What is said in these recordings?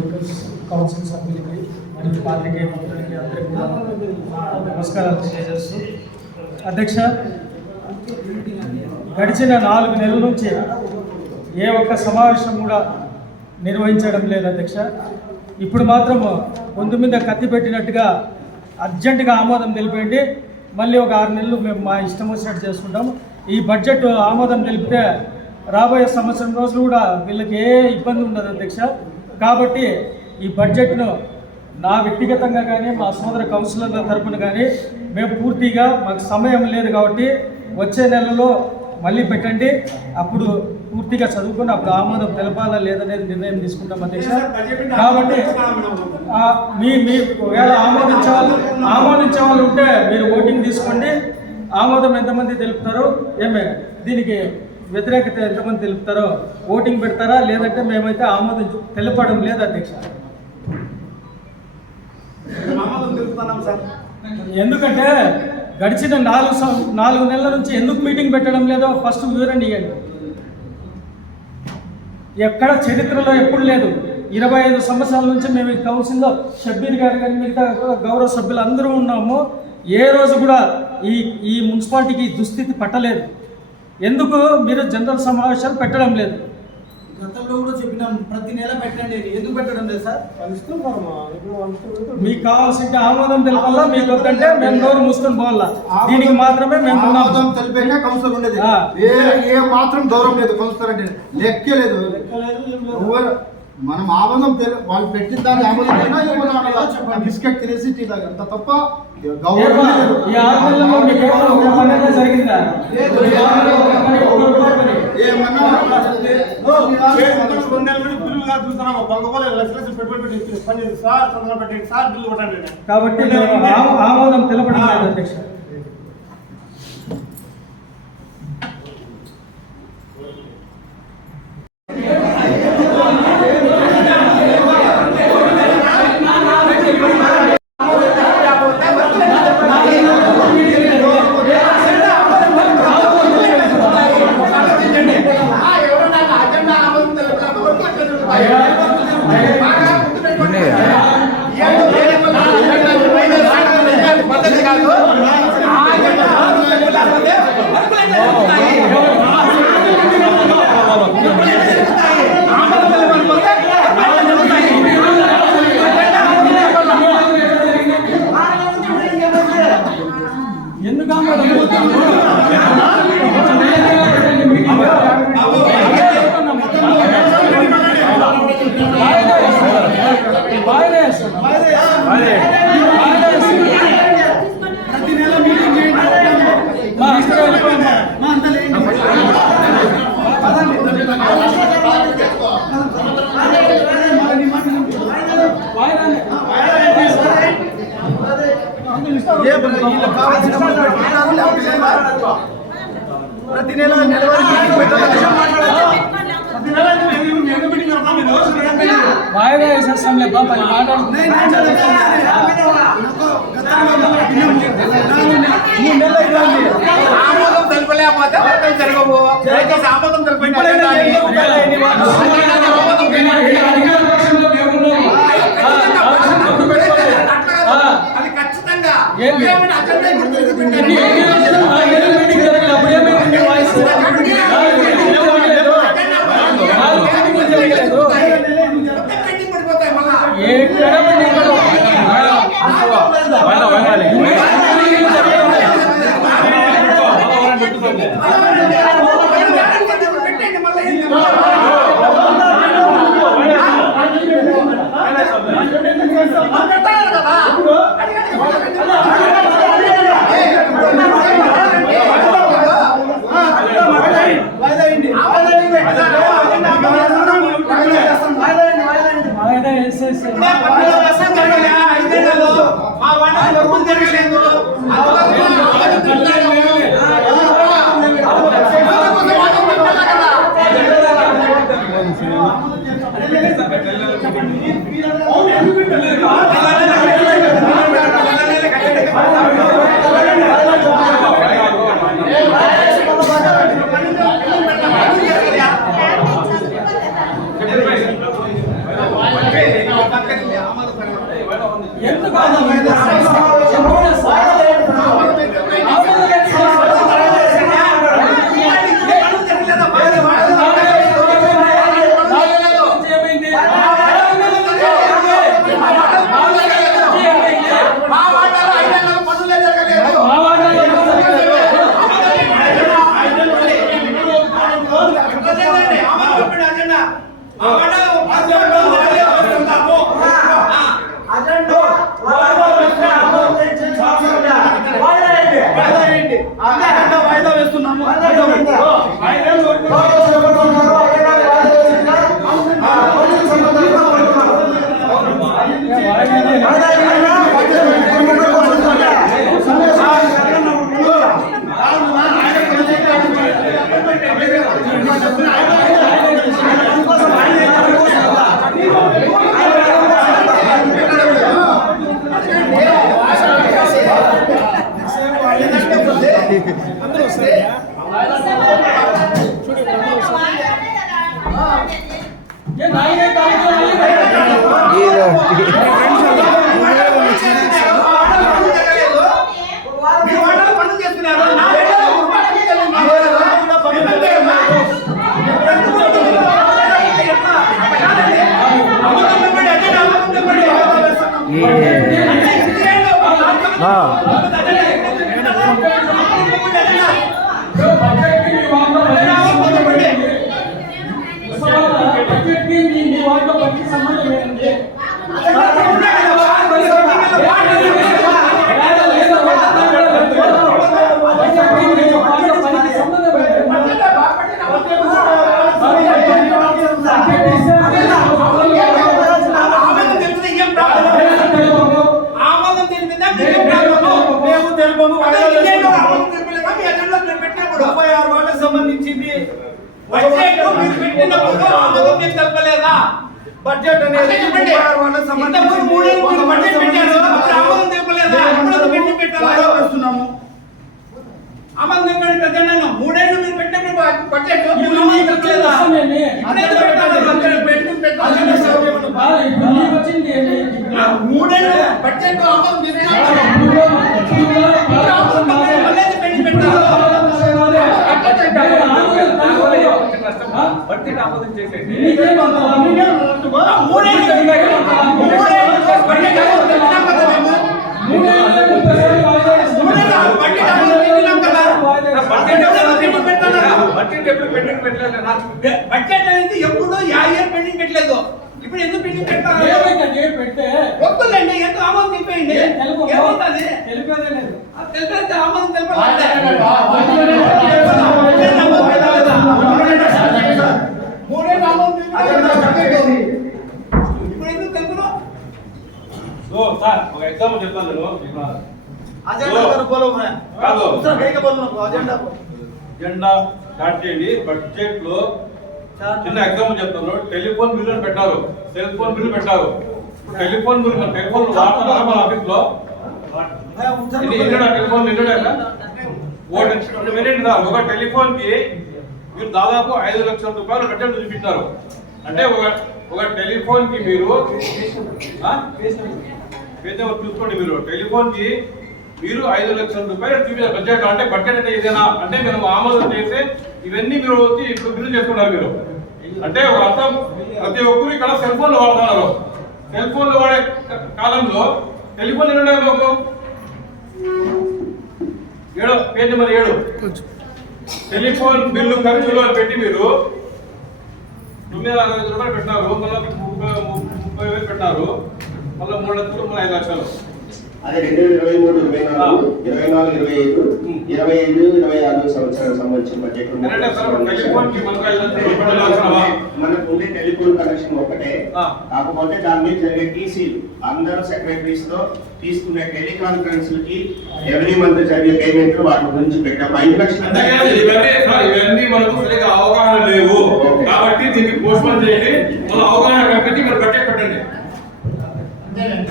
Workers council సభ్యులకి మరియు పార్టీకి మిత్రులకి అందరికీ కూడా నమస్కారాలు తెలియజేస్తూ, అధ్యక్ష, గడిచిన 4 నెలల నుంచి ఏ ఒక్క సమావేశం కూడా నిర్వహించడం లేదు అధ్యక్ష. ఇప్పుడు మాత్రం గొంతు మీద కత్తి పెట్టినట్టుగా అర్జెంటుగా ఆమోదం తెలిపేయండి, మళ్ళీ ఒక 6 నెలలు మేము మా ఇష్టం వచ్చినట్టు చేసుకుంటాము. ఈ బడ్జెట్ ఆమోదం తెలిపితే రాబోయే సంవత్సరం రోజులు కూడా వీళ్ళకి ఏ ఇబ్బంది ఉండదు అధ్యక్ష. కాబట్టి ఈ బడ్జెట్ను నా వ్యక్తిగతంగా కానీ మా సోదర కౌన్సిలర్ల తరపున కానీ మేము పూర్తిగా మాకు సమయం లేదు కాబట్టి వచ్చే నెలలో మళ్ళీ పెట్టండి, అప్పుడు పూర్తిగా చదువుకుని అప్పుడు ఆమోదం తెలపాలా లేదనేది నిర్ణయం తీసుకుంటాం అధ్యక్ష. కాబట్టి మీ ఒకవేళ ఆమోదించే వాళ్ళు ఉంటే మీరు ఓటింగ్ తీసుకోండి. ఆమోదం ఎంతమంది తెలుపుతారో, ఏమే దీనికి వ్యతిరేకత ఎంతమంది తెలుపుతారో ఓటింగ్ పెడతారా, లేదంటే మేమైతే ఆమోదం తెలపడం లేదు అధ్యక్ష. ఎందుకంటే గడిచిన 4 నెలల నుంచి ఎందుకు మీటింగ్ పెట్టడం లేదో ఫస్ట్ వివరణ ఇవ్వండి. ఎక్కడ చరిత్రలో ఎప్పుడు లేదు. 25 సంవత్సరాల నుంచి మేము ఈ కౌన్సిల్లో షబ్బీర్ గారు కానీ మిగతా గౌరవ సభ్యులు అందరూ ఉన్నాము. ఏ రోజు కూడా ఈ మున్సిపాలిటీకి దుస్థితి పట్టలేదు. ఎందుకు మీరు జనరల్ సమావేశాలు పెట్టడం లేదు? గతంలో కూడా చెప్పినాం, ప్రతి నెల పెట్టండి, ఎందుకు పెట్టడం లేదు సార్? మీకు కావాల్సింటే ఆమోదం తెలపాలా, మీకు వద్దంటే మేము నోరు మూసుకొని పోవాలా. దీనికి మాత్రమే మేము ఆమోదం తెలిపేగా కౌన్సిలర్ ఉండేది. ఏ మాత్రం గౌరవం లేదు కౌన్సిలర్ అంటే, లెక్కే లేదు. మనం ఆమోదం వాళ్ళు పెట్టిన దాన్ని ఆమోదం బిస్కెట్ తినేసి టీ తాగి అంత తప్ప గౌరవం జరిగిందా? కాబట్టి ఆమోదం తెలపడం లేదు అధ్యక్ష. ప్రతి నెల వాయిదా వేసేస్తాం లేక పని మాట్లాడుతుంది. ఆమోదం తెలుపలేకపోతే జరగవు. ఆమోదం అది ఖచ్చితంగా Okay. వాయిదా వేస్తున్నాము. బడ్జెట్ అనేది మూడేళ్ళు మీరు పెట్టినప్పుడు బడ్జెట్ మూడేళ్ళు బడ్జెట్ బడ్జెట్ ఆమోదం చేసేది బడ్జెట్ అనేది ఎప్పుడు పెండింగ్ పెట్టలేదు. ఇప్పుడు ఎందుకు పెండింగ్ పెట్టాలి? వద్దులేండి, ఎందుకు ఆమోదం తెలిపేయండి. తెలిపేది ఆమోదం తెలిపే ఒక ఎగ్జాంపుల్ చెప్తాను జెండా స్టార్ట్ చేయండి. బడ్జెట్ లో చిన్న ఎగ్జాంపుల్ చెప్తాను. టెలిఫోన్ బిల్లు పెట్టారు, సెల్ ఫోన్ బిల్లు పెట్టారు. టెలిఫోన్ బిల్లు టెలిఫోన్ వాడుతున్నారా మన ఆఫీస్ లో? ఒక టెలిఫోన్ కి మీరు దాదాపు 5 లక్షల రూపాయలు బడ్జెట్ చూపించారు. అంటే ఒక టెలిఫోన్ కి మీరు చూసుకోండి, మీరు టెలిఫోన్ కి మీరు 5 లక్షల రూపాయలు చూపించారు బడ్జెట్. అంటే బడ్జెట్ అంటే ఇదేనా అంటే మీరు ఆమోదం చేస్తే ఇవన్నీ మీరు వచ్చి ఇప్పుడు బిల్లు చేసుకున్నారు మీరు. అంటే ఒక అర్థం, ప్రతి ఒక్కరు ఇక్కడ సెల్ ఫోన్లు వాడుతున్నారు. సెల్ ఫోన్లు వాడే కాలంలో టెలిఫోన్ ఎన్ని ఉన్నాయి బాబు? 7 పేజ్ నెంబర్ 7 టెలిఫోన్ బిల్లు ఖర్చులు అని పెట్టి మీరు 960 రూపాయలు పెట్టినారు. మళ్ళీ 30,000 పెట్టినారు. మళ్ళీ 3 లక్షలు, మళ్ళీ 5 లక్షలు. అదే 2023, 24, 25, 25, 26 సంబంధించిన బడ్జెట్ మనకు ఉండే టెలిఫోన్ కనెక్షన్ ఒకటే. కాకపోతే దాని మీద జరిగే టీసీలు అందరూ సెక్రటరీస్ తో తీసుకునే టెలికాన్ఫరెన్స్ కి ఎవ్రీ మంత్ జరిగే పేమెంట్ వాటి గురించి పెట్టాము. 5 లక్షలు ఇవన్నీ మనకు సరిగా అవగాహన లేవు కాబట్టి దీనికి పోస్ట్పోన్ చేయండి. మన అవగాహన కాబట్టి మీరు బడ్జెట్ పెట్టండి.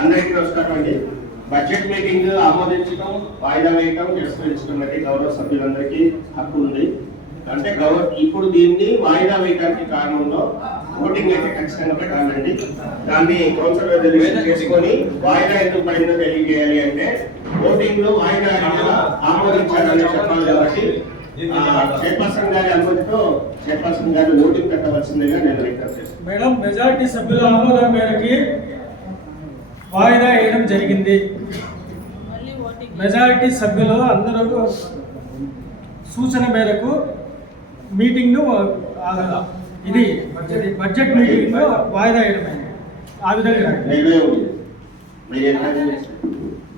అందరికీ వస్తున్నటువంటి బడ్జెట్ మీటింగ్ ఆమోదించడం, వాయిదా వేయటం, తిరస్కరించడం అనేది గౌరవ సభ్యులందరికీ హక్కు ఉంది. అంటే ఇప్పుడు దీన్ని వాయిదా వేయడానికి కారణంలో ఓటింగ్ అయితే ఖచ్చితంగా పెట్టాలండి. దాన్ని కౌన్సిల్ రెజల్యూషన్ చేసుకొని వాయిదా ఎందుకు పడిందో తెలియజేయాలి అంటే ఓటింగ్ లో వాయిదా ఆమోదించాలని చెప్పాలి కాబట్టి చైర్పర్సన్ గారి అనుమతితో చైర్పర్సన్ గారి ఓటింగ్ పెట్టవలసిందిగా నేను రిక్వెస్ట్ చేస్తాను. మేడం, మెజారిటీ సభ్యుల ఆమోదం మేరకి వాయిదా వేయడం జరిగింది. మెజారిటీ సభ్యులు అందరూ సూచన మేరకు మీటింగ్ను ఇది బడ్జెట్ మీటింగ్ను వాయిదా వేయడం ఆ విధంగా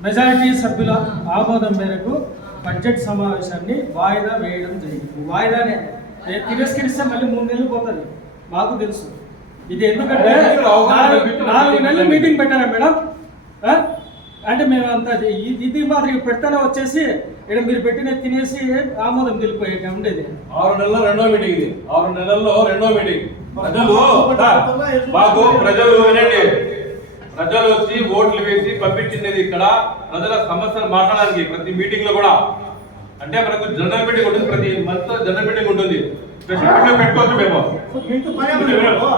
మెజారిటీ సభ్యుల ఆమోదం మేరకు బడ్జెట్ సమావేశాన్ని వాయిదా వేయడం జరిగింది. వాయిదానే తిరస్కరిస్తే మళ్ళీ 3 నెలలు పోతుంది, మాకు తెలుసు. ఇది ఎందుకంటే 4 నెలలు మీటింగ్ పెట్టారా మేడం? అంటే మేము అంత ఇది మాదిరి పెడతానే వచ్చేసి ఇక్కడ మీరు పెట్టిన తినేసి ఆమోదం తెలిపోయాక ఉండేది. 6 నెలల్లో రెండో మీటింగ్ ఇది. 6 నెలల్లో రెండో మీటింగ్. ప్రజలు వినండి, ప్రజలు వచ్చి ఓట్లు వేసి పంపించింది ఇక్కడ ప్రజల సమస్యలు మాట్లాడడానికి ప్రతి మీటింగ్ లో కూడా. అంటే మనకు జనరల్ మీటింగ్ ఉంటుంది, ప్రతి మంత్ జనరల్ మీటింగ్ ఉంటుంది. స్పెషల్ మీటింగ్ పెట్టుకోవచ్చు మేము.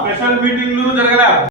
స్పెషల్ మీటింగ్లు జరగరా?